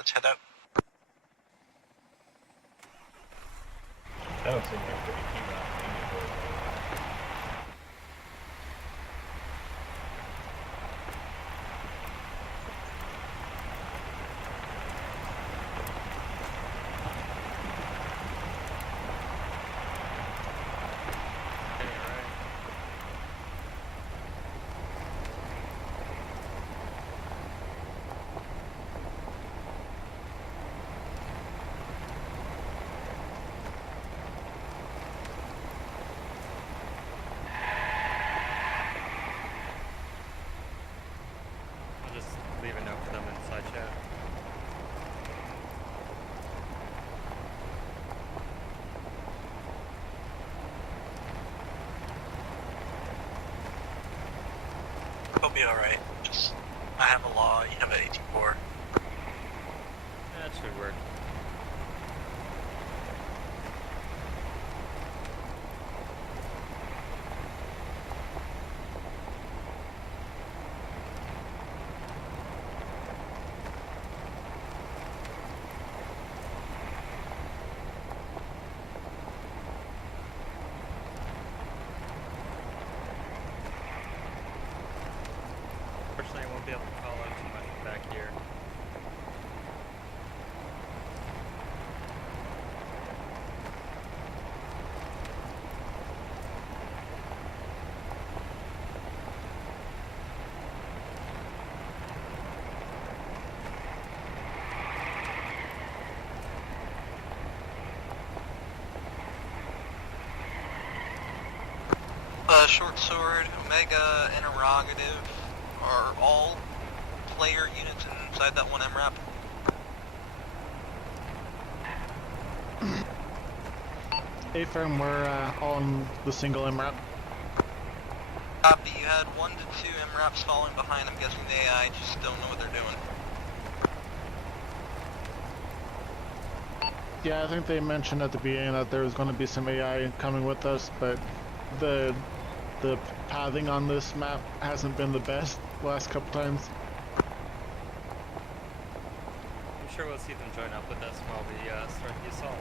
let's head out. I don't see any pretty key route. I'll just leave a note for them inside chat. It'll be alright. Just, I have a law, you have an 84. That should work. Unfortunately, I won't be able to call out too much back here. Short Sword, Omega, Interrogative are all player units inside that one MRAP. A-Firm, we're all on the single MRAP. Copy, you had 1 to 2 MRAPs falling behind. I'm guessing the AI just don't know what they're doing. Yeah, I think they mentioned at the beginning that there was going to be some AI coming with us, but the pathing on this map hasn't been the best the last couple times. I'm sure we'll see them join up with us while we start the assault.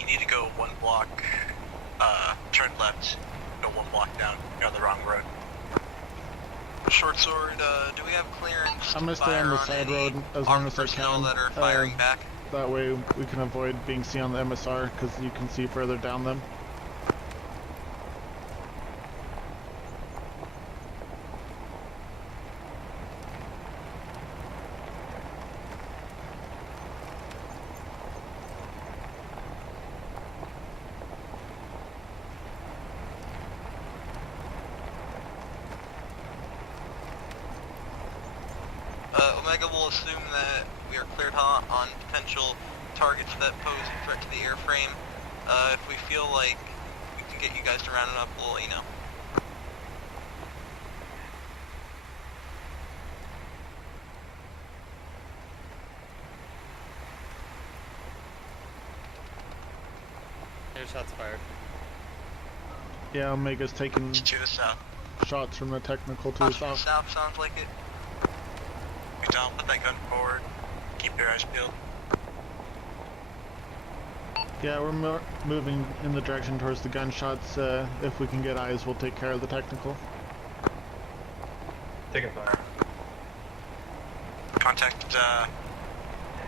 You need to go 1 block, turn left, go 1 block down. You're on the wrong road. Short Sword, do we have clearance I'm gonna to stay fire on the on side any road as long armed as I personnel can. that are firing back? That way we can avoid being seen on the MSR, because you can see further down them. Omega will assume that we are cleared hot on potential targets that pose a threat to the airframe. If we feel like we can get you guys to round it up, we'll let you know. Here's shots fired. Yeah, Omega's taking To the south. shots from the technical to the Shots from the south. south sounds like it. We don't put that gun forward. Keep your eyes peeled. Yeah, we're moving in the direction towards the gunshots. If we can get eyes, we'll take care of the technical. Taking fire. Contact,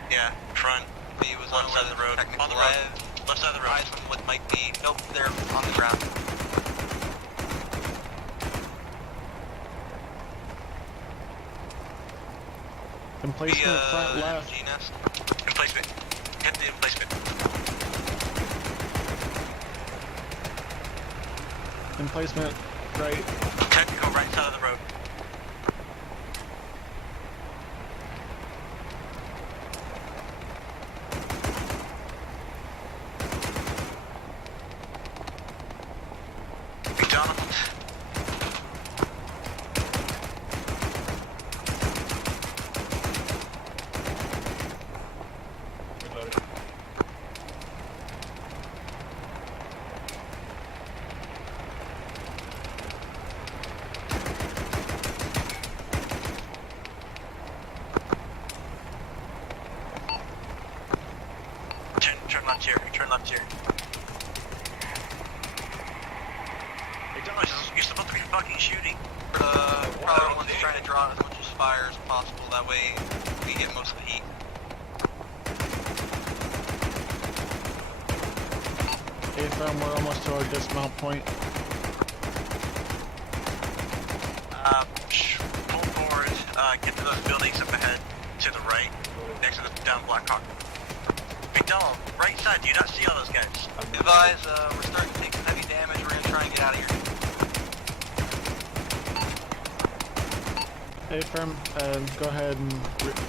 yeah, front. He was on the side of the road. On the road. Left side of the road. Eyes on what might be. Nope, they're on the ground. Emplacement front left. G-nest. Emplacement. Get the emplacement. Emplacement right. Technical right side of the road. McDonald. Reloaded. Turn left here. Turn left here. McDonald, you're supposed to be fucking shooting. Probably one's trying to draw as much as fire as possible. That way, we get most of the heat. AFM, we're almost to our dismount point. Pull forward. Get to those buildings up ahead, to the right, next to the down Blackhawk. McDonald, right side. Do you not see all those guys? Advise. We're starting to take some heavy damage. We're gonna try and get out of here. AFM, go ahead and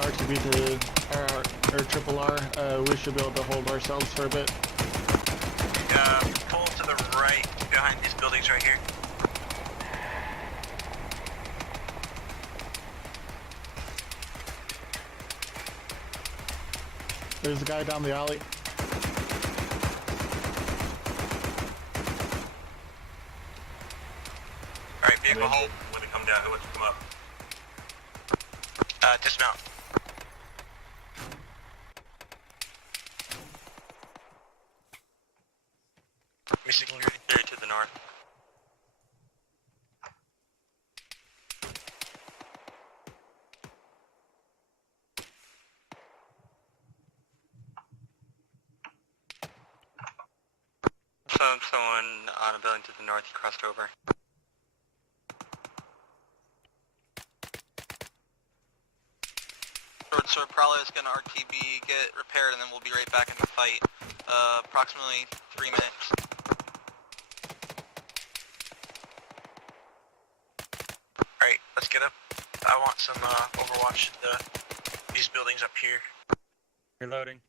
RTB to or Triple R. We should be able to hold ourselves for a bit. Pull to the right, behind these buildings right here. There's a guy down the alley. Alright, vehicle hold. When they come down, who wants to come up? Dismount. Missing security to the north. Someone on a building to the north, he crossed over. So probably is going to RTB, get repaired, and then we'll be right back in the fight. Approximately 3 minutes. Alright, let's get up. I want some overwatch these buildings up here. Reloading.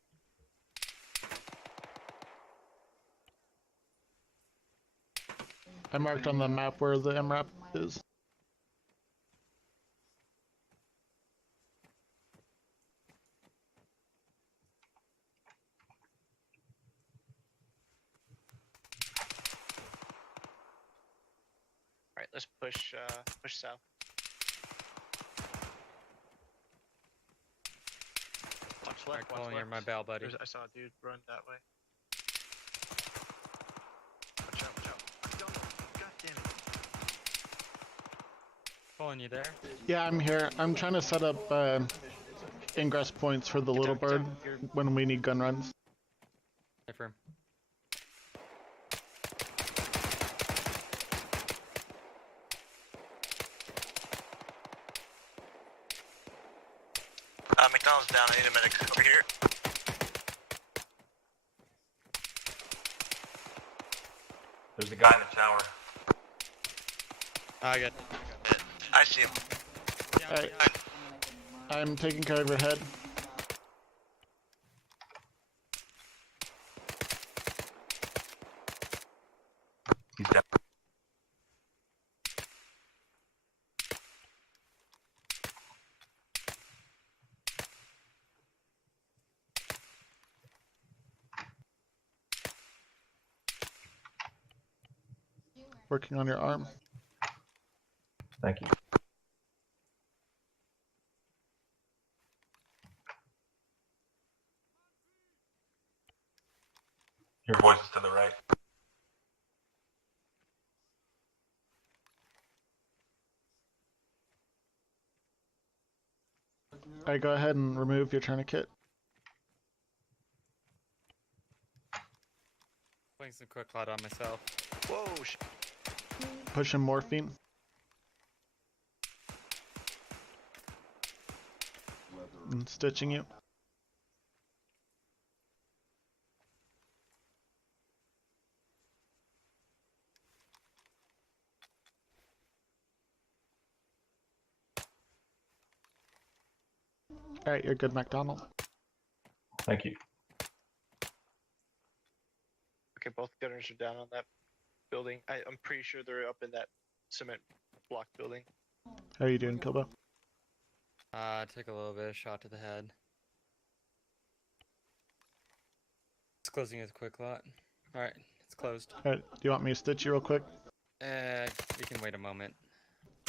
I marked on the map where the MRAP is. Alright, let's push south. Watch Alright, left, watch calling left. your my bail, buddy. I saw a dude run that way. Watch out, watch out. God damn it. Calling you there. Yeah, I'm here. I'm trying to set up ingress points for the Little Bird when we need gun runs. Affirm. McDonald's down. I need a medic over here. There's a guy in the tower. I got. I see him. Alright. I'm taking care of your head. He's down. Working on your arm. Thank you. Your voice is to the right. Alright, go ahead and remove your tourniquet. Putting some quick cloud on myself. Whoa, sh Pushing morphine. And stitching you. Alright, you're good, McDonald. Thank you. Okay, both gunners are down on that building. I'm pretty sure they're up in that cement block building. How are you doing, Kilbo? Took a little bit of shot to the head. It's closing his quick lot. Alright, it's closed. Alright, do you want me to stitch you real quick? We can wait a moment.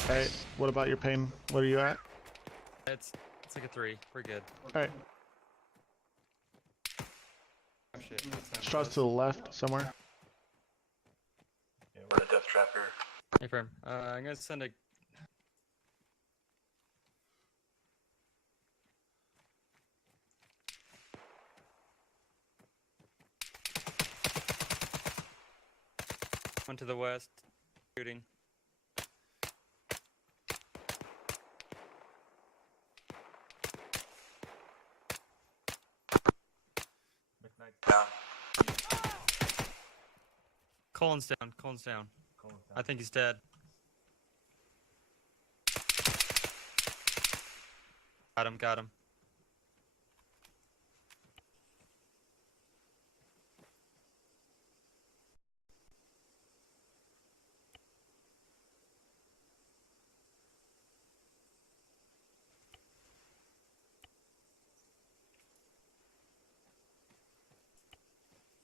Alright, what about your pain? What are you at? It's like a 3. We're good. Alright, Oh shit. that's not straws close. to the left somewhere. Yeah, we're in a death trap here. Hey, firm. I'm gonna send a. One to the west. Shooting. McKnight's down. Colin's down. Colin's down. Colin's down. I think he's dead. Got him. Got him.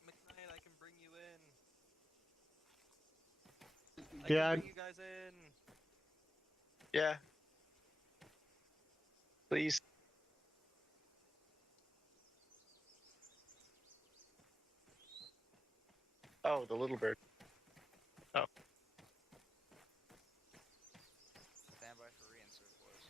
McKnight, I can bring you in. Yeah, Bring you guys in. Yeah. Please. Oh, the little bird. Oh. Stand by for reinsert, boys.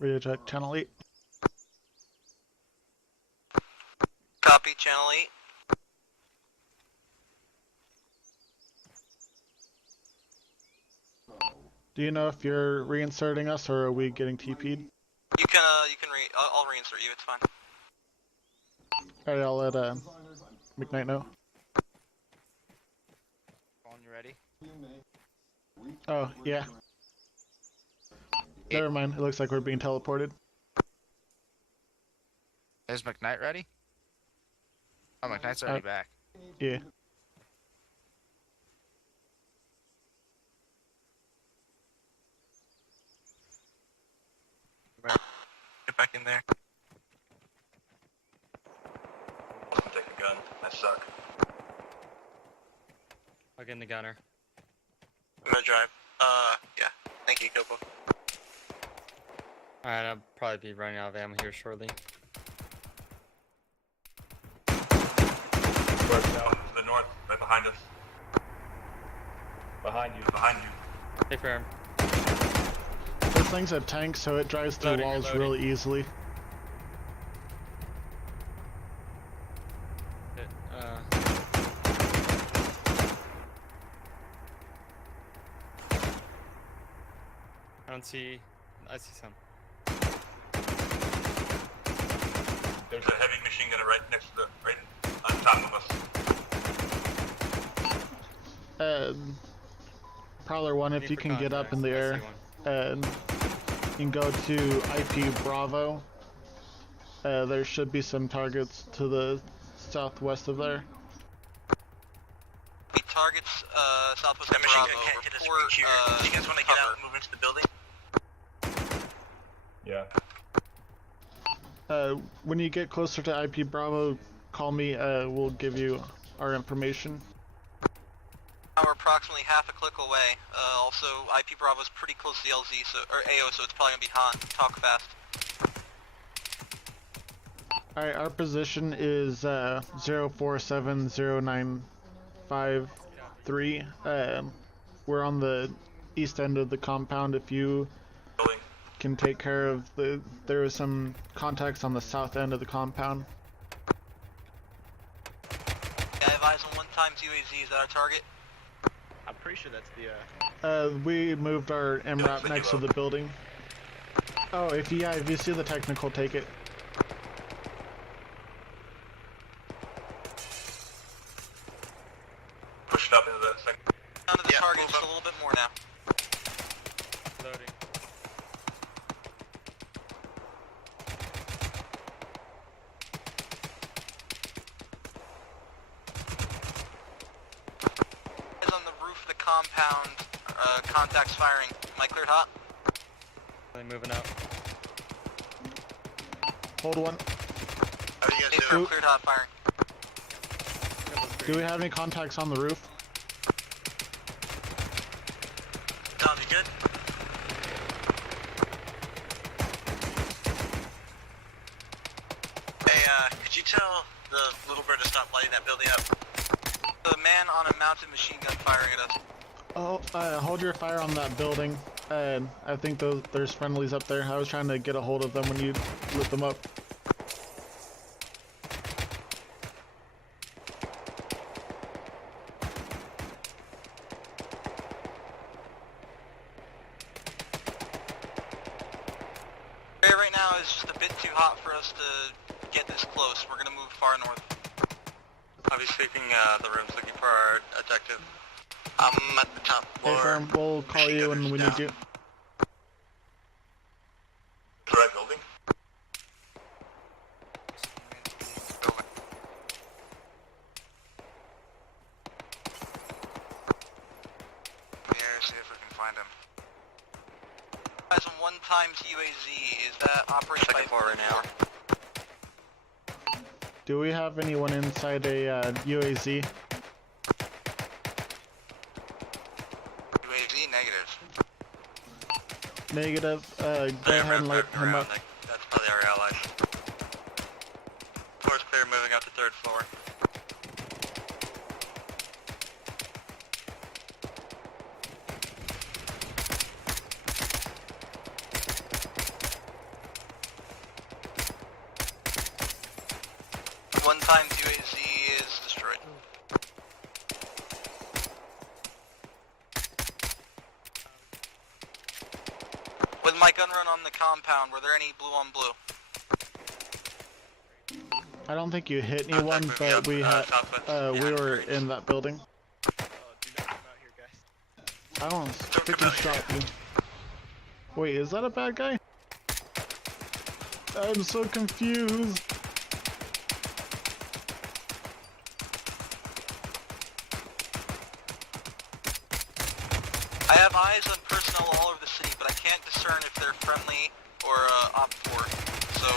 Radio check, channel 8. Copy, Channel 8. Do you know if you're reinserting us or are we getting TP'd? You can I'll reinsert you, it's fine. Alright, I'll let McKnight know. Colin, you ready? Oh, yeah. Never mind, it looks like we're being teleported. Is McKnight ready? Oh, McKnight's already back. Yeah. Get back in there. I'm gonna take a gun. I suck. I'll get in the gunner. I'm gonna drive. Yeah. Thank you, Kobo. Alright, I'll probably be running out of ammo here shortly. Where's down? To the north, right behind us. Behind you, behind you. Hey, firm. This thing's a tank, so it drives through Loading, walls reloading. really easily. Hit, I don't see. I see some. There's a heavy machine gun right next to the, right on top of us. Prowler 1, if Need you for can get up in the contacts. I air, see one. you can go to IP Bravo. There should be some targets to the southwest of there. The targets, southwest of That machine Bravo. gun can't hit us Report, from here. do you guys want to get out and move into the building? Yeah. When you get closer to IP Bravo, call me. We'll give you our information. We're approximately half a click away. Also, IP Bravo's pretty close to the LZ, or AO, so it's probably gonna be hot. Talk fast. Alright, our position is 047095. We're on the east end of the compound. If you Building. can take care of there are some contacts on the south end of the compound. Yeah, I have eyes on 1 times UAZ. Is that our target? I'm pretty sure that's the We moved our MRAP pick next you to up. the building. Oh, if you see the technical, take it. Push it up into the second. Down to the target just a little bit more now. Loading. Guys on the roof of the compound, contacts firing. Am I cleared hot? They moving out. Hold one. How are you guys doing? Cleared hot firing. Do we have any contacts on the roof? Tom, you good? Hey, could you tell the little bird to stop lighting that building up? The man on a mounted machine gun firing at us. Oh, hold your fire on that building. I think there's friendlies up there. I was trying to get a hold of them when you lit them up. Area right now is just a bit too hot for us to get this close. We're gonna move far north. I'll be sweeping the rooms looking for our objective. I'm at the top Hey, floor. firm, we'll call you when we need you. The right building. Yeah, see if we can find him. Guys, on 1 times UAZ, is that operating by floor right now? Do we have anyone inside a UAZ? UAZ negative. Negative. Go ahead and light him up. That's probably our allies. Floor's clear, moving up to 3rd floor. One time UAZ is destroyed. With my gun run on the compound, were there any blue on blue? I don't think you hit anyone, but we had we were in that building. do not come out here, guys. I don't freaking shot you. Wait, is that a bad guy? I'm so confused. I have eyes on personnel all over the city, but I can't discern if they're friendly or op 4. So,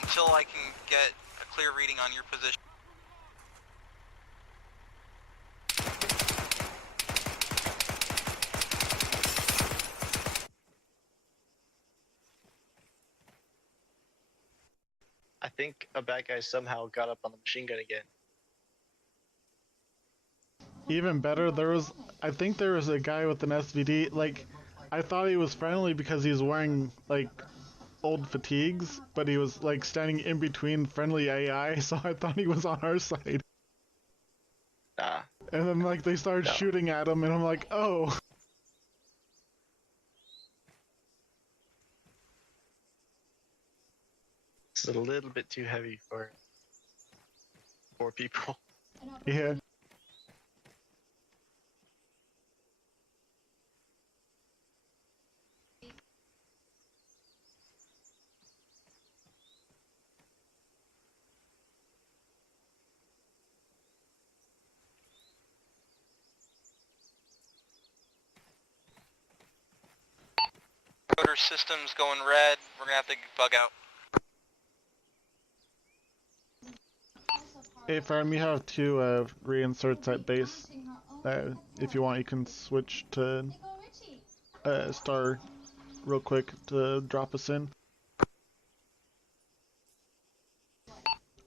until I can get a clear reading on your position. I think a bad guy somehow got up on the machine gun again. Even better, I think there was a guy with an SVD, like, I thought he was friendly because he was wearing, like, old fatigues, but he was, like, standing in between friendly AI, so I thought he was on our side. Nah. And then, like, they started No. shooting at him, and I'm like, oh. It's a little bit too heavy for 4 people. Yeah. Rotor systems going red, we're gonna have to bug out. Hey, Farm, you have 2 reinserts at base. If you want, you can switch to Star real quick to drop us in.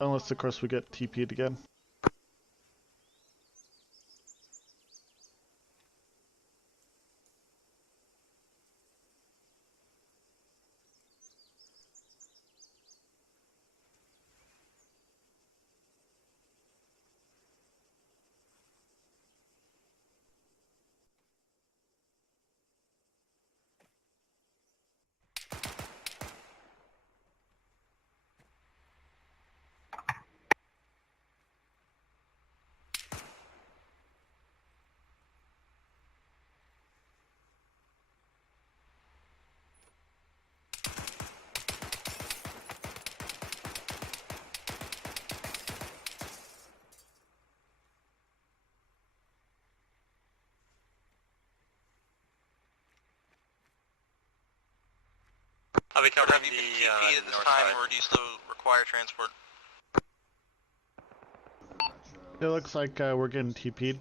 Unless, of course, we get TP'd again. I'll be covering have you been TP'd at this time, or do you still require transport? It looks like we're getting TP'd.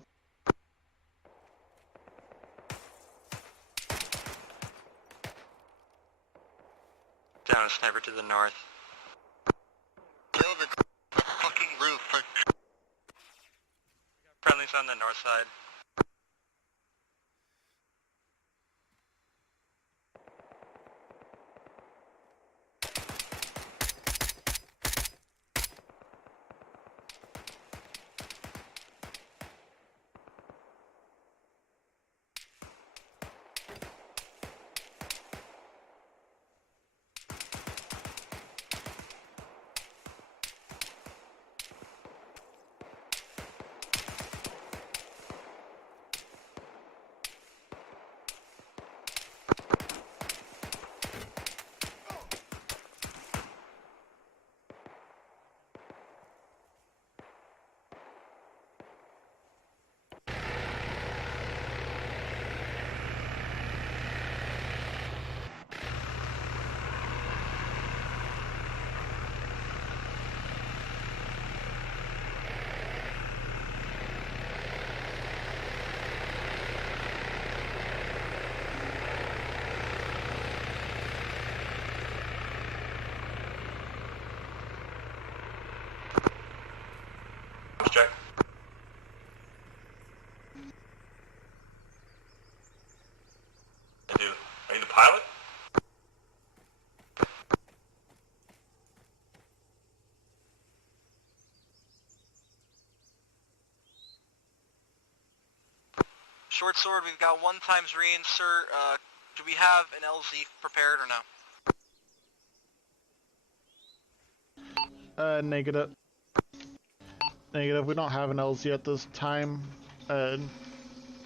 Down a sniper to the north. Kill the fucking roof. Friendly's on the north side. Check. I do. Are you the pilot? Short sword, we've got 1 times range, sir. Do we have an LZ prepared or no? Negative. Negative. We don't have an LZ at this time. Kind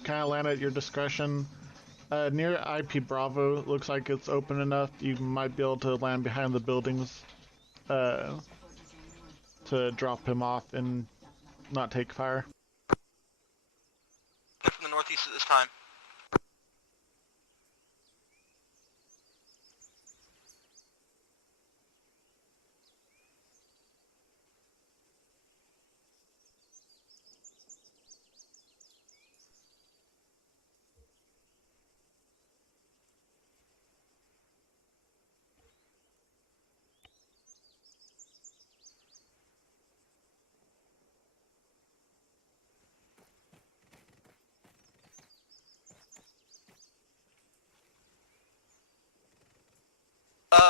of land at your discretion. Near IP Bravo, looks like it's open enough. You might be able to land behind the buildings to drop him off and not take fire. From the northeast at this time.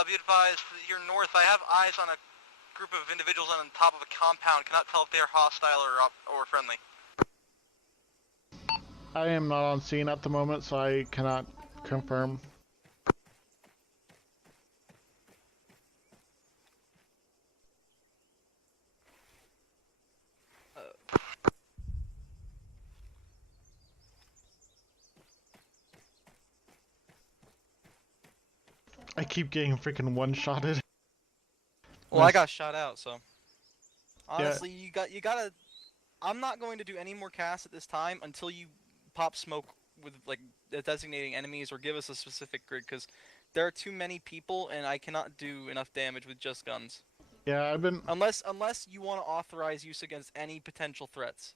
Be advised, you're north. I have eyes on a group of individuals on top of a compound. Cannot tell if they are hostile or friendly. I am not on scene at the moment, so I cannot confirm. I keep getting freaking one-shotted. Well, I got shot out, so honestly, you gotta. I'm not going to do any more casts at this time until you pop smoke with like designating enemies or give us a specific grid, because there are too many people and I cannot do enough damage with just guns. Yeah, I've been. Unless you want to authorize use against any potential threats.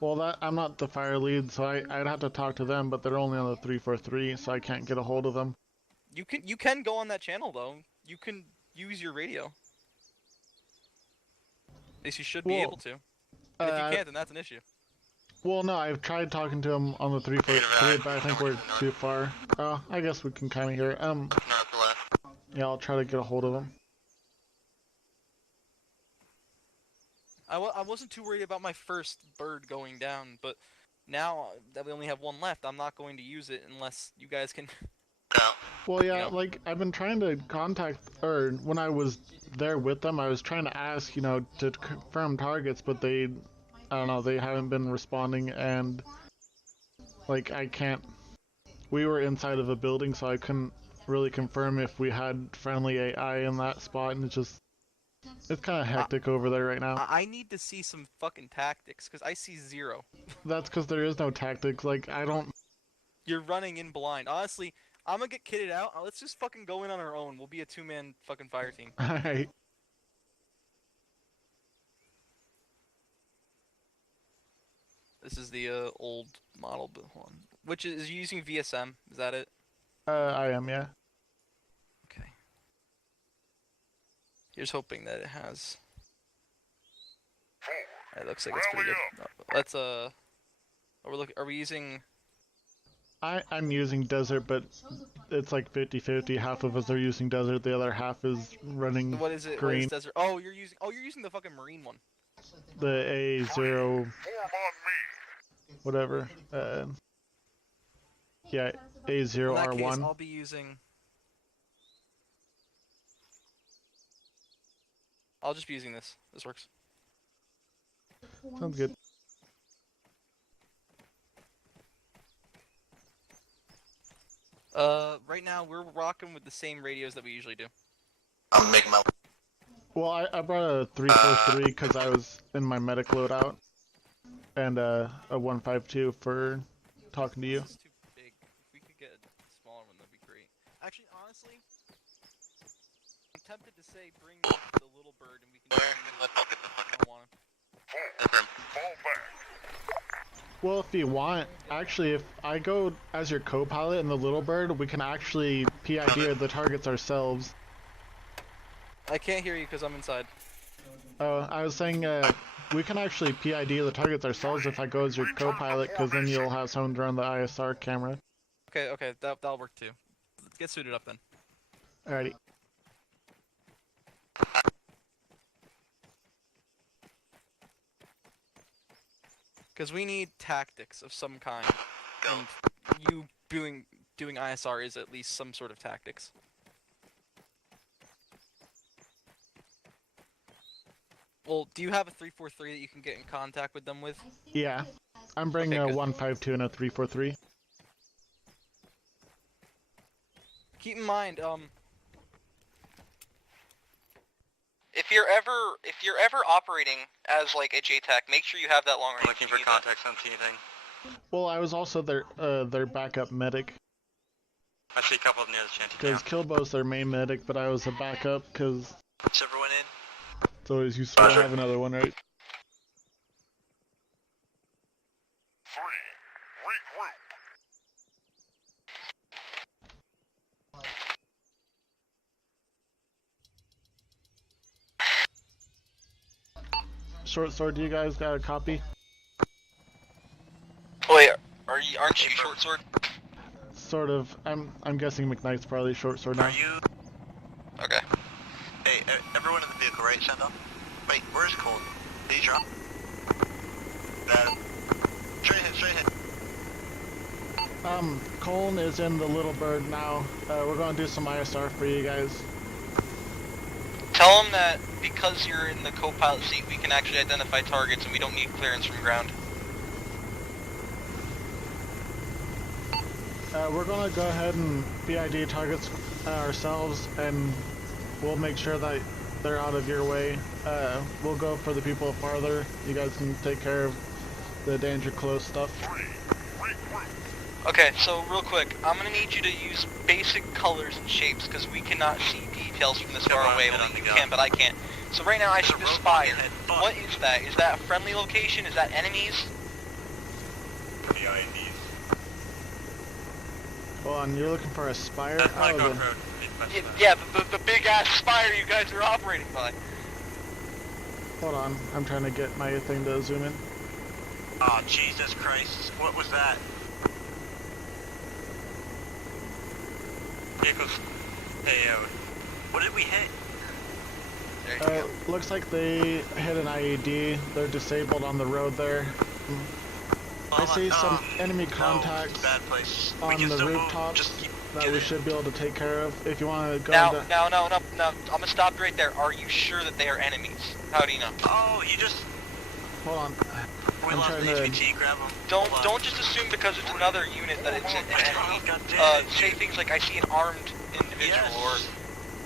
Well, I'm not the fire lead, so I'd have to talk to them, but they're only on the 343, so I can't get a hold of them. You can go on that channel though. You can use your radio. At least you should be able to. And if you can't, then that's an issue. Well, no, I've tried talking to him on the 343, but I think we're too far. I guess we can kind of hear it. Yeah, I'll try to get a hold of him. I wasn't too worried about my first bird going down, but now that we only have one left, I'm not going to use it unless you guys can. Well, yeah, You know? like, I've been trying to contact, or when I was there with them, I was trying to ask, you know, to confirm targets, but they, I don't know, they haven't been responding, and, like, I can't, we were inside of a building, so I couldn't really confirm if we had friendly AI in that spot, and it's kind of hectic over there right now. I need to see some fucking tactics, because I see zero. That's because there is no tactics, like, I don't... You're running in blind. Honestly, I'm gonna get kitted out. Let's just fucking go in on our own. We'll be a 2-man fucking fire team. Alright. This is the old model one. Which is you using VSM? Is that it? I am, yeah. Okay. Here's hoping that it has. It looks like it's pretty good. Let's Are we using? I'm using desert, but it's like 50-50. Half of us are using desert, the other half is running What is it? What green. is desert? Oh, you're using the fucking marine one. The A0 whatever. Yeah, In that case, A0R1. I'll be using. I'll just be using this. This works. Sounds good. Right now we're rocking with the same radios that we usually do. I'm making my. Well, I brought a 343 because I was in my medic loadout, and a 152 for talking to you. This is too big. If we could get a smaller one, that'd be great. Actually, honestly, I'm tempted to say bring the little bird and we can. I don't want him. Well, if you want, actually, if I go as your co-pilot in the little bird, we can actually PID the targets ourselves. I can't hear you because I'm inside. Oh, I was saying, we can actually PID the targets ourselves if I go as your co-pilot, because then you'll have someone run the ISR camera. Okay, that'll work too. Let's get suited up then. Alrighty. Because we need tactics of some kind, and you doing ISR is at least some sort of tactics. Well, do you have a 343 that you can get in contact with them with? Yeah. I'm bringing Okay, a good. 152 and a 343. Keep in mind, If you're ever operating as like a JTAC, make sure you have that long range. Looking for contacts on anything. Well, I was also their backup medic, I see a couple of them near the shanty because Kilbo's their main medic, but I was a backup, because Is everyone in? it's always useful to have another one, right? Short sword, do you guys got a copy? Wait, aren't you short sword? Sort of. I'm guessing McKnight's probably short sword now. Are you? Okay. Hey, everyone in the vehicle, right, Sendo? Wait, where's Cole? Did he drop? Straight ahead. Colin is in the Little Bird now. We're gonna do some ISR for you guys. Tell him that because you're in the co-pilot seat, we can actually identify targets and we don't need clearance from ground. We're gonna go ahead and PID targets ourselves, and we'll make sure that they're out of your way. We'll go for the people farther. You guys can take care of the danger close stuff. Okay, so real quick, I'm gonna need you to use basic colors and shapes because we cannot see details from this far away. Well, you can, but I can't. So right now I see the spire. What is that? Is that a friendly location? Is that enemies? The IEDs. Hold on, you're looking for a spire? That's Black Oh, Hawk the- Road. Yeah, the big ass spire you guys are operating by. hold on, I'm trying to get my thing to zoom in. Oh, Jesus Christ. What was that? Vehicles AO'd. What did we hit? There you go. Looks like they hit an IED. They're disabled on the road there. I see some enemy contacts bad place. We on can the still move, rooftops just keep that get we in. should be able to take care of. If you want to go Now, into... no. I'm gonna stop right there. Are you sure that they are enemies? How do you know? Oh, you just... Hold on. We I'm lost trying the to- HVT, grab them. Don't just assume because it's another unit that it's an enemy. Say things like I see an armed individual, or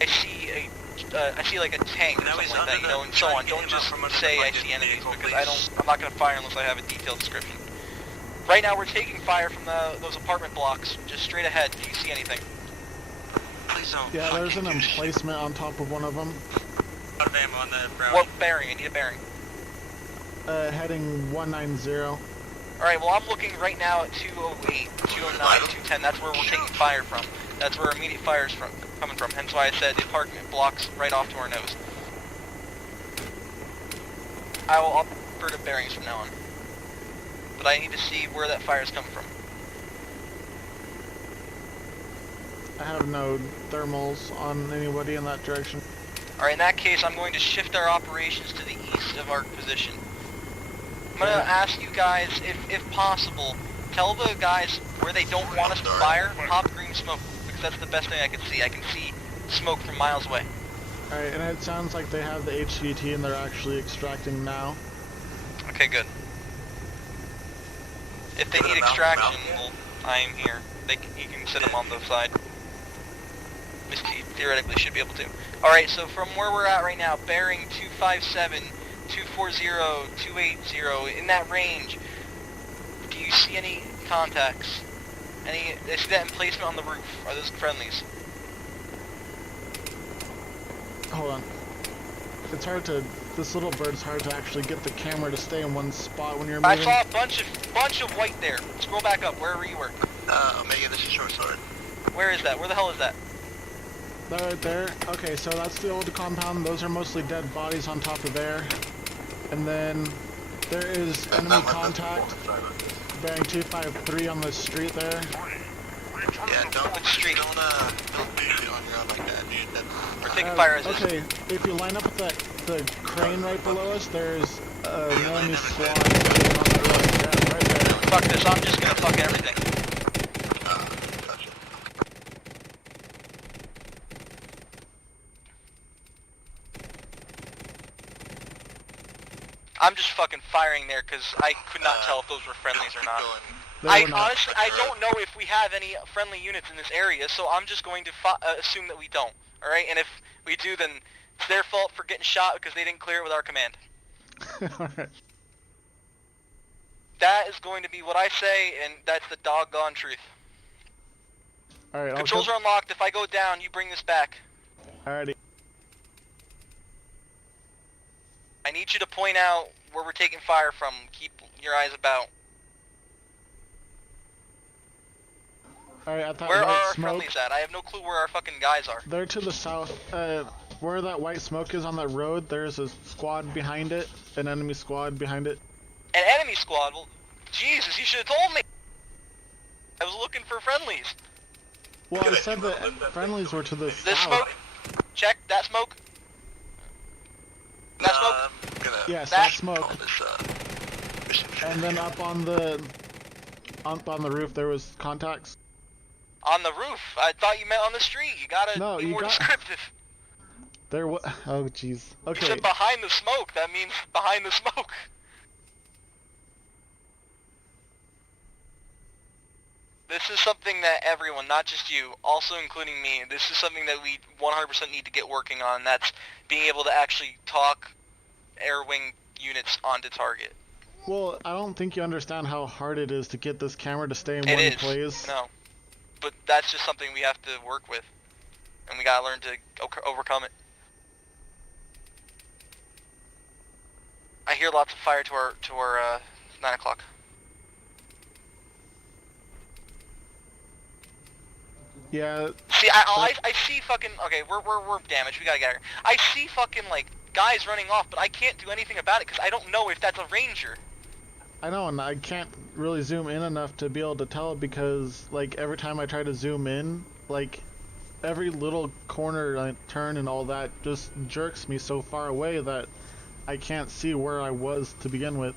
I see like a tank or something like that, you know, and so on. Don't just say I see enemies because I'm not gonna fire unless I have a detailed description. Right now we're taking fire from those apartment blocks, just straight ahead. Do you see anything? Please don't. Yeah, there's an fucking do shit. emplacement on top of one of them. Out of ammo on the Brownie. What bearing? I need a bearing. Heading 190. Alright, well I'm looking right now at 208, 209, 210. That's where we're taking fire from. That's where immediate fire is coming from. Hence why I said the apartment blocks right off to our nose. I will offer to bearings from now on. But I need to see where that fire is coming from. I have no thermals on anybody in that direction. Alright, in that case, I'm going to shift our operations to the east of our position. I'm going to ask you guys, if possible, tell the guys where they don't want us to fire, pop green smoke, because that's the best thing I can see. I can see smoke from miles away. Alright, and it sounds like they have the HVT and they're actually extracting now. Okay, good. If they Give it need a mount, extraction, yeah. well, I am here. You can sit them on the side. At least you theoretically should be able to. Alright, so from where we're at right now, bearing 257, 240, 280, in that range, do you see any contacts? I see that emplacement on the roof. Are those friendlies? Hold on. It's hard to, this little bird's hard to actually get the camera to stay in one spot when you're I moving. saw a bunch of white there. Scroll back up, wherever you were. Omega, this is Short Sword. Where is that? Where the hell is that? That right there. Okay, so that's the old compound. Those are mostly dead bodies on top of there. And then there is enemy contact bearing 253 on the street there. Yeah, don't Which street? Don't shoot on your own like that, dude. That's We're taking fire as is. Okay, if you line up with the crane right below us, there's an enemy squad on the road. Yeah, right there. Fuck this, I'm just gonna fuck everything. gotcha. I'm just fucking firing there because I could not tell if those were friendlies or Keep not. going. They I were not. honestly, I don't know if we have any friendly units in this area, so I'm just going to assume that we don't. All right, and if we do, then it's their fault for getting shot because they didn't clear it with our command. Alright. That is going to be what I say, and that's the doggone truth. Alright, Controls are unlocked. If I go down, you bring this back. Alrighty. I need you to point out where we're taking fire from. Keep your eyes about. Alright, at that Where are white our smoke, friendlies at? I have no clue where our fucking guys are. they're to the south. Where that white smoke is on that road, there's a squad behind it, an enemy squad behind it. An enemy squad? Well, Jesus, you should have told me! I was looking for friendlies. Well, I said that friendlies were to the This south. smoke? Check, that smoke? That smoke? I'm gonna Yes, That- that smoke. call this, mission. And then up on the roof there was contacts. On the roof. I thought you meant on the street. You gotta No, be you more got- descriptive. There was. Oh, jeez. You Okay. said behind the smoke. That means behind the smoke. This is something that everyone, not just you, also including me, this is something that we 100% need to get working on. That's being able to actually talk air wing units onto target. Well, I don't think you understand how hard it is to get this camera to stay in It one is. place. No. But that's just something we have to work with. And we gotta learn to overcome it. I hear lots of fire to our 9 o'clock. Yeah. See, I see fucking, okay, we're damaged, we gotta get here. I see fucking, like, guys running off, but I can't do anything about it because I don't know if that's a ranger. I know, and I can't really zoom in enough to be able to tell because, like, every time I try to zoom in, like, every little corner I turn and all that just jerks me so far away that I can't see where I was to begin with.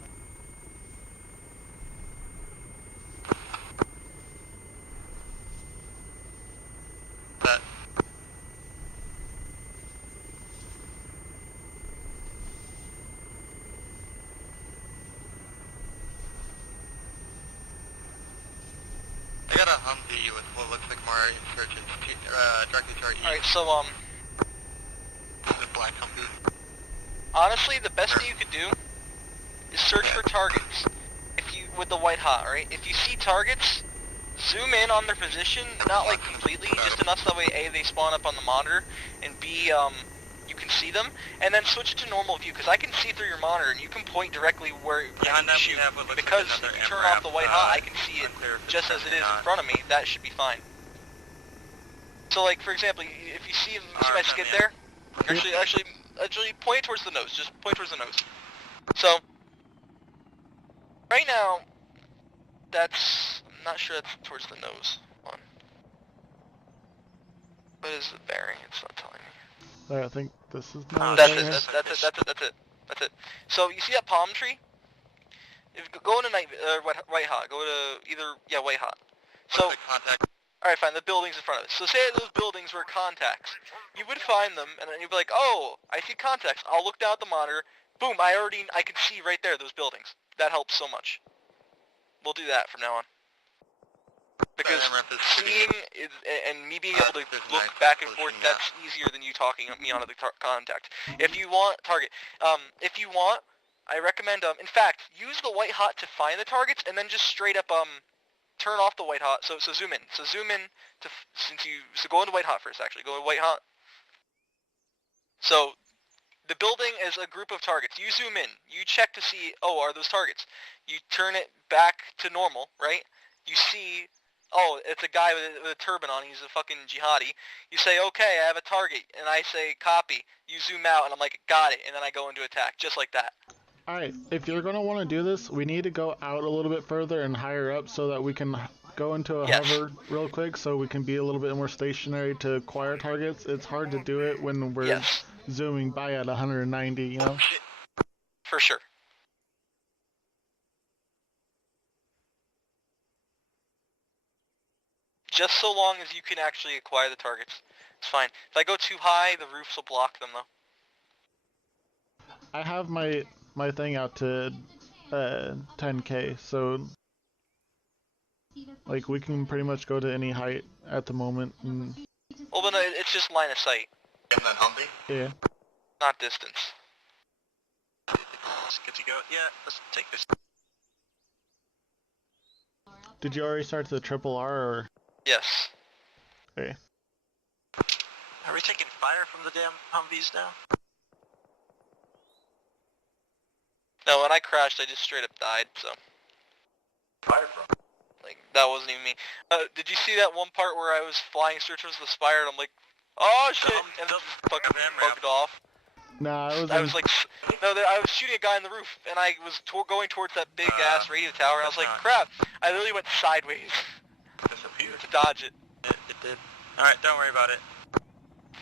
That. I got a Humvee with what looks like more insurgents directly to our east. Alright, so, The black Humvee. honestly, the best thing you could do is search for targets. with the white hot, right? If you see targets, zoom in on their position, not like completely, just enough so that way A, they spawn up on the monitor, and B, you can see them, and then switch it to normal view, because I can see through your monitor, and you can point directly where Behind you that shoot. we have what looks Because like another if you turn MRAP, off the white hot, I can see it unclear if it's just as it is in not. front of me. That should be fine. So, like, for example, if you see my Alright, skid man. there, actually, point towards the nose. Just point towards the nose. So, right now, I'm not sure that's towards the nose. Hold on. What is the bearing? It's not telling me. There, I think this is my. That's bearing. it. That's it. So you see that palm tree? If you go into white hot, go to either white hot. So What's the contact? all right, fine. The buildings in front of us. So say those buildings were contacts. You would find them, and then you'd be like, oh, I see contacts. I'll look down at the monitor. Boom! I can see right there those buildings. That helps so much. We'll do that from now on. Because MRAP is seeing and me being able to there's look nice back and resolution, forth, that's easier than you talking me onto the contact. If you want target, if you want, I recommend in fact, use the white hot to find the targets, and then just straight up turn off the white hot. So zoom in. So zoom in to so go into white hot first. Actually, go into white hot. So the building is a group of targets. You zoom in. You check to see, oh, are those targets? You turn it back to normal, right? You see, oh, it's a guy with a turban on. He's a fucking jihadi. You say, okay, I have a target, and I say, copy. You zoom out, and I'm like, got it, and then I go into attack, just like that. Alright, if you're gonna want to do this, we need to go out a little bit further and higher up so that we can go into a Yes. hover real quick, so we can be a little bit more stationary to acquire targets. It's hard to do it when we're Yes, zooming by at 190, you know? for sure. Just so long as you can actually acquire the targets. It's fine. If I go too high, the roofs will block them, though. I have my thing out to 10k, so like we can pretty much go to any height at the moment. And, Well, but no, it's just line of sight, Getting that Humvee? yeah. not distance. It's good to go. Yeah, let's take this. Did you already start the triple R or? Yes. Okay. Are we taking fire from the damn Humvees now? No, when I crashed, I just straight up died, so. Fire from. Like, that wasn't even me. Did you see that one part where I was flying straight towards the spire and I'm like, oh shit, and just fucking bugged off? Nah, I was. I was like, no, I was shooting a guy on the roof, and I was going towards that big ass radio tower, and I was like, crap, I literally went sideways Disappeared. to dodge it. It did. Alright, don't worry about it.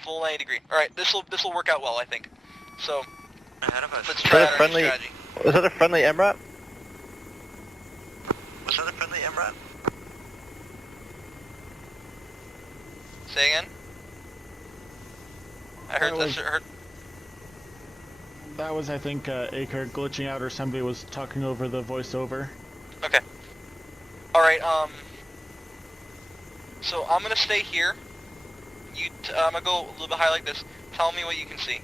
Full 90 degree. Alright, this'll work out well, I think. So, Ahead of us. let's Is try that out a our new friendly? strategy. Was that a friendly MRAP? Was that a friendly MRAP? Say again? I heard That that was- shit hurt. That was, I think, Aker glitching out, or somebody was talking over the voiceover. Okay. Alright, so I'm gonna stay here. I'm gonna go a little bit high like this. Tell me what you can see.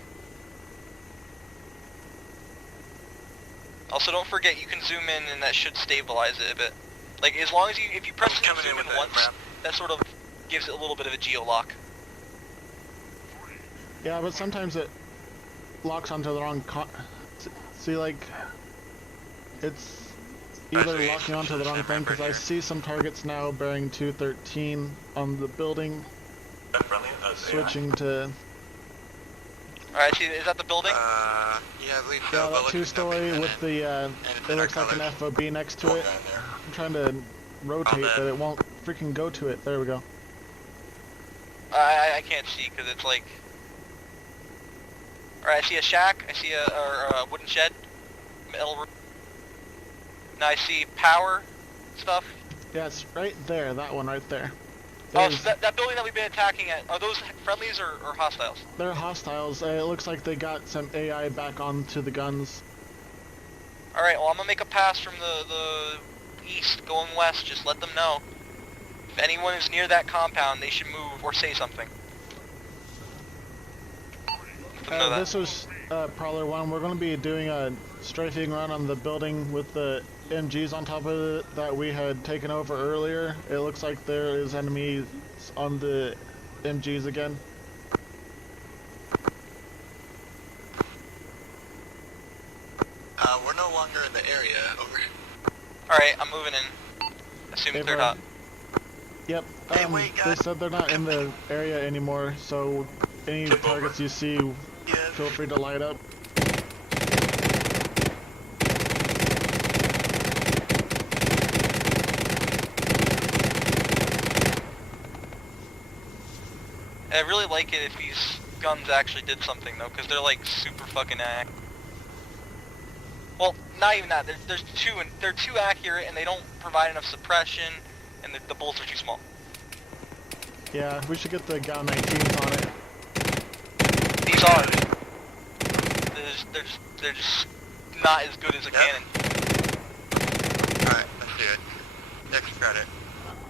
Also, don't forget, you can zoom in and that should stabilize it a bit. Like, as long as if you press I'm it and coming zoom in in with once, that MRAP. that sort of gives it a little bit of a geo-lock. Yeah, but sometimes it locks onto the wrong see, like, it's either locking onto the wrong thing, because I see some targets now bearing 213 on the building, Is that friendly? switching to, Alright, see, is that the building? Yeah, I believe so. yeah, but that looks two-story like with the, it looks like an FOB next to it. I'm trying to rotate, but it won't freaking go to it. There we go. I can't see, because it's like... Alright, I see a shack, I see a wooden shed, metal roof. Now I see power stuff. Yeah, it's right there, that one right there. Oh, There's- so that building that we've been attacking at, are those friendlies or hostiles? They're hostiles. It looks like they got some AI back onto the guns. Alright, well I'm gonna make a pass from the east going west, just let them know. If anyone is near that compound, they should move or say something. Let them know that. This was Prowler 1. We're going to be doing a strafing run on the building with the MGs on top of it that we had taken over earlier. It looks like there is enemies on the MGs again. We're no longer in the area. Over. Alright, I'm moving in. Assuming Hey, third bro. hot. Yep. Hey, wait, They guys. said they're not in the area anymore, so any Tip over. targets you see, Yeah. feel free to light up. I really like it if these guns actually did something though, because they're like super fucking well, not even that. They're too accurate, and they don't provide enough suppression, and the bolts are too small. Yeah, we should get the GAU 19s on it. These are. They're just not as good as a Yep. cannon. Alright, let's do it. Next credit.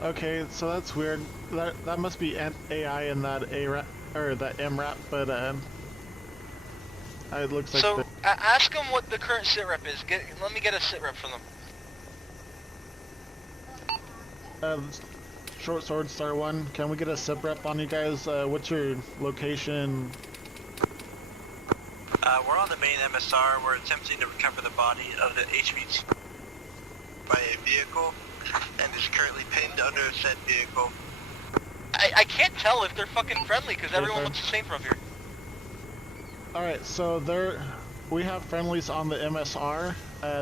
Okay, so that's weird. That must be AI in that ARAP or that MRAP, but it looks like So ask them what the current sit rep is. Let me get a sit rep from them. Short Sword Star 1. Can we get a sip rep on you guys? What's your location? We're on the main MSR. We're attempting to recover the body of the HVT by a vehicle and is currently pinned under said vehicle. I can't tell if they're fucking friendly because everyone fair. looks the same from here. Alright, so we have friendlies on the MSR.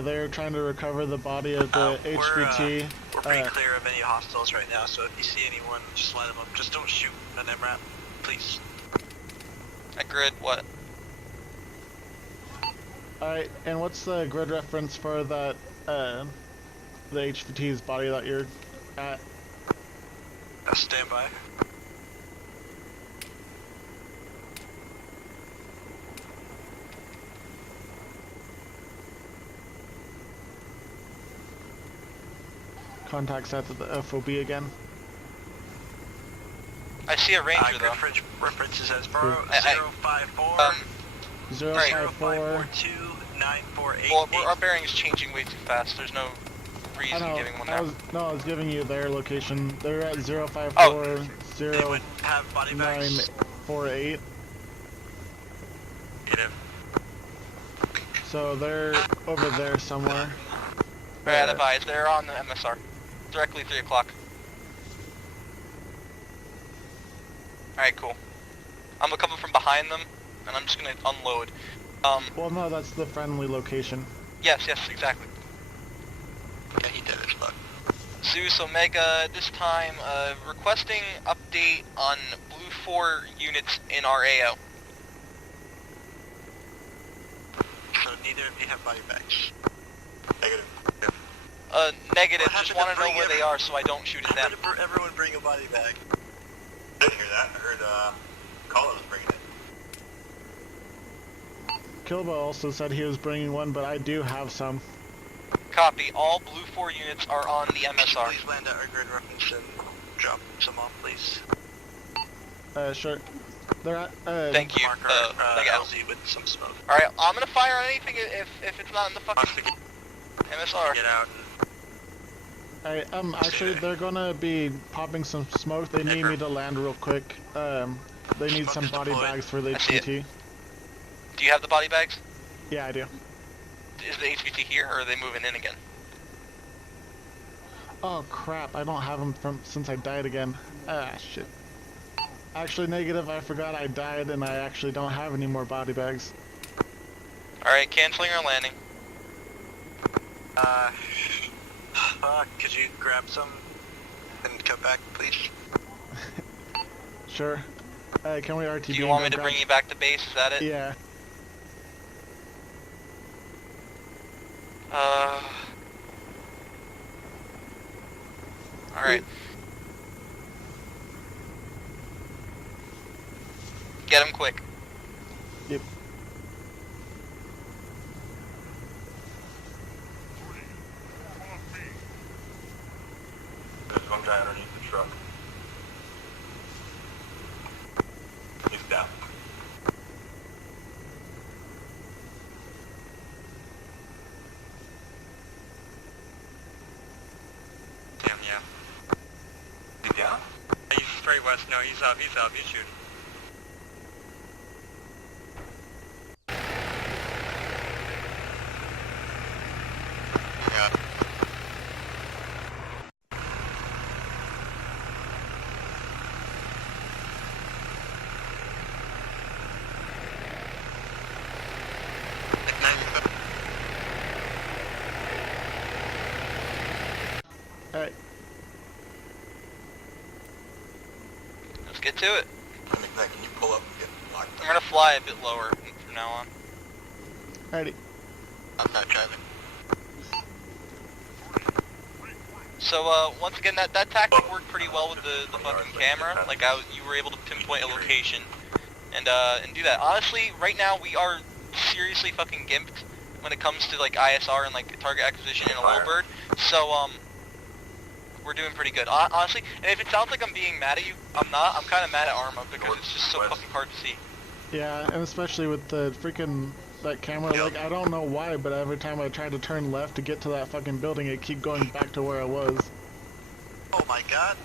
They're trying to recover the body of the HVT. We're pretty clear of any hostiles right now, so if you see anyone, just light them up. Just don't shoot an MRAP, please. At grid, what? Alright, and what's the grid reference for that, the HVT's body that you're at? Stand by. Contacts at the FOB again. I see a ranger though. Grid references as Burrow I- 054 054. 0542948. Well, our bearing's changing way too fast. There's no I reason know, giving one I now. was giving you their location. They're at 054 Oh. They would have body bags. 0948. Negative. So they're over there somewhere. Alright, advise. They're on the MSR. Directly 3 o'clock. Alright, cool. I'm gonna come up from behind them, and I'm just gonna unload. Well, no, that's the friendly location. Yes, exactly. Yeah, he did as fuck. Zeus Omega, this time, requesting update on Blue 4 units in our AO. So neither of you have body bags. Negative. Negative, Well, just happen to want to know bring where they are so I don't shoot at them. Everyone bring a body bag. Didn't hear that. I heard, Colin was bringing it. Kilba also said he was bringing one, but I do have some. Copy, all Blue 4 units are on the MSR. Please land at our grid reference and drop some off, please. Sure. They're at, Thank you, Marker Mega L. LZ with some smoke. Alright, I'm gonna fire on anything if it's not in the Wants fucking to MSR. get out. actually, they're gonna be popping some smoke. They need me to land real quick. They need Smoke some is body deployed. bags for the I see it. HVT. Do you have the body bags? Yeah, I do. Is the HVT here, or are they moving in again? Oh crap, I don't have them since I died again. Ah, shit. Actually, negative, I forgot I died and I actually don't have any more body bags. Alright, canceling our landing. Could you grab some and come back, please? Sure. Can we RTB? Do you and want go me to grab- bring you back to base, is that it? Yeah. Alright. Get him quick. Yep. There's one guy underneath the truck. He's down. West. No, he's up. He's up. He's shooting. Yeah. Alright, Let's get to it. Can you pull up and get locked I'm gonna fly a bit lower from now on. alrighty. I'm not driving. So once again, that tactic worked pretty well with the fucking camera. Like you were able to pinpoint a location and do that. Honestly, right now we are seriously fucking gimped when it comes to like ISR and like target acquisition in a low bird. So we're doing pretty good, honestly. And if it sounds like I'm being mad at you, I'm not. I'm kind of mad at Arma because it's just so fucking hard to see. Yeah, and especially with the freaking that camera, like I don't know why, but every time I try to turn left to get to that fucking building, it keep going back to where I was. Oh my god.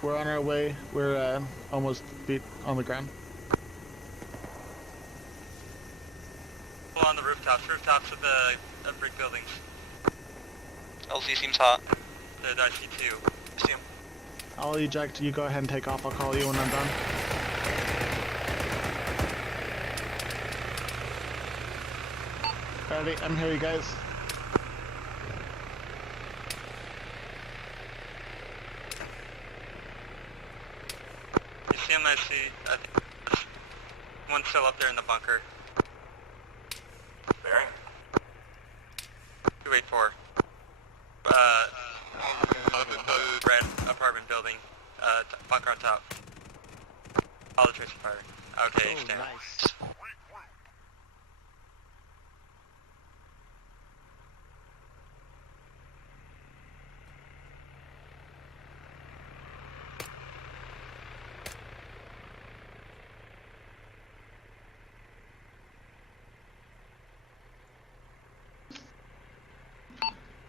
We're on our way. We're almost beat on the ground. on the rooftops of the brick buildings. LZ seems hot. The IC2. See him. I'll eject. You go ahead and take off. I'll call you when I'm done. Alrighty, I'm here, you guys. You see him? I see. I think there's one still up there in the bunker. Bearing. 284. Red apartment building. Bunker on top. All the tracer fire. Okay, stand. Nice.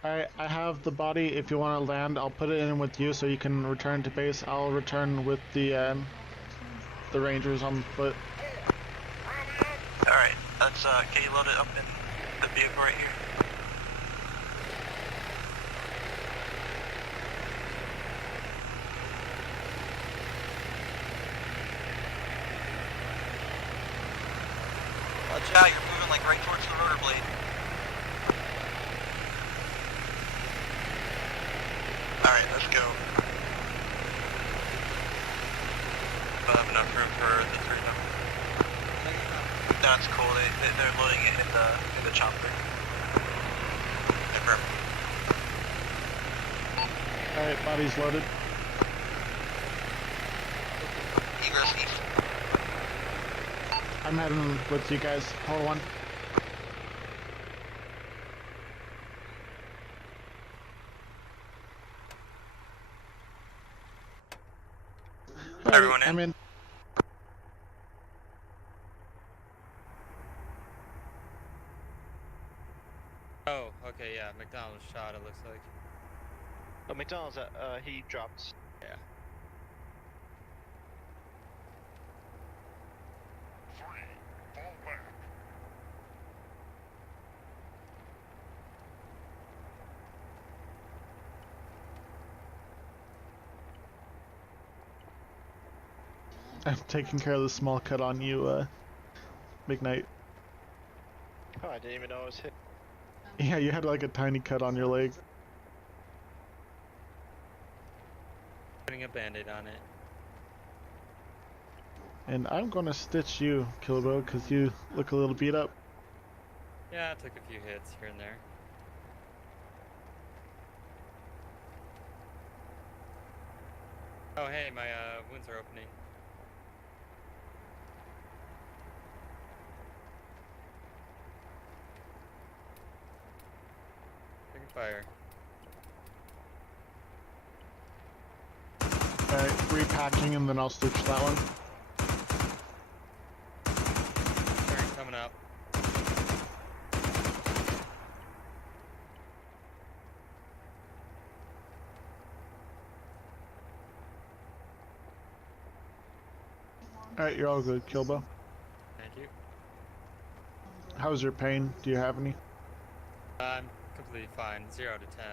Alright, I have the body. If you want to land, I'll put it in with you so you can return to base. I'll return with the Rangers on foot. Alright, let's get you loaded up in the vehicle right here. Watch out, you're moving like right towards the rotor blade. Alright, let's go. We'll have enough room for the three of them. That's cool. They're loading it in the chopper. Confirm. Alright, body's loaded. Egress east. I'm heading with you guys. Hold on. Alright, Everyone in? I'm in. Oh, okay, yeah. McDonald was shot, it looks like. Oh, McDonald's, he dropped. Yeah. I'm taking care of the small cut on you, McKnight. Oh, I didn't even know it was hit. Yeah, you had like a tiny cut on your leg. Putting a band-aid on it. And I'm gonna stitch you, Killbo, because you look a little beat up. Yeah, I took a few hits here and there. Oh, hey, my wounds are opening. Taking fire. Alright, repacking and then I'll stitch that one. Turn coming up. Alright, you're all good, Kilbo. Thank you. How's your pain? Do you have any? I'm completely fine. 0 to 10.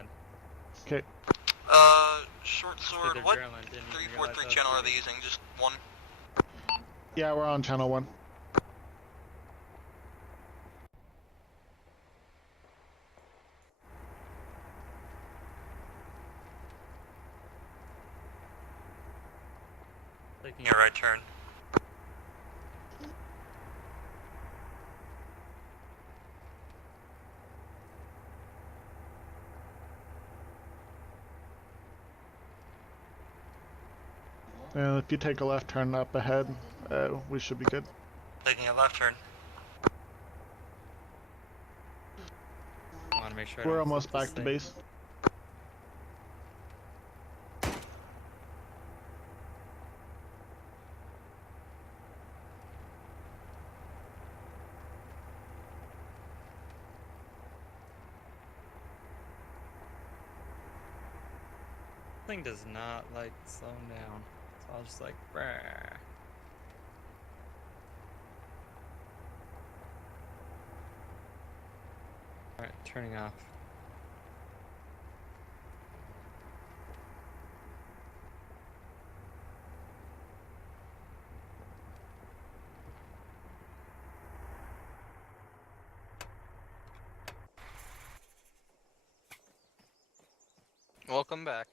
Okay. Short Just sword, did what adrenaline, didn't even 343 realize I was channel are they bleeding. using? Just one? Yeah, we're on channel 1. Taking a right turn. And if you take a left turn up ahead, we should be good. Taking a left turn. I want to make sure I We're don't almost flip this back to thing. base. This thing does not like slowing down. So I'll just like, brah. Alright, turning off. Welcome back.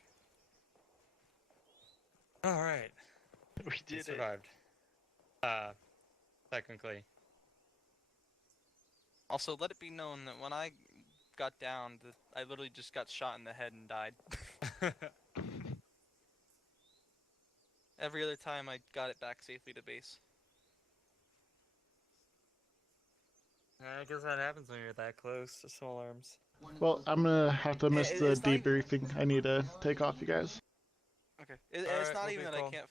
Alright, We we did it. survived. Technically. Also, let it be known that when I got down, that I literally just got shot in the head and died. Every other time, I got it back safely to base. I guess that happens when you're that close to small arms. Well, I'm gonna have to miss the it's not even- debriefing. I need to take off, you guys. Okay. It's Alright, not we'll even be that I called. can't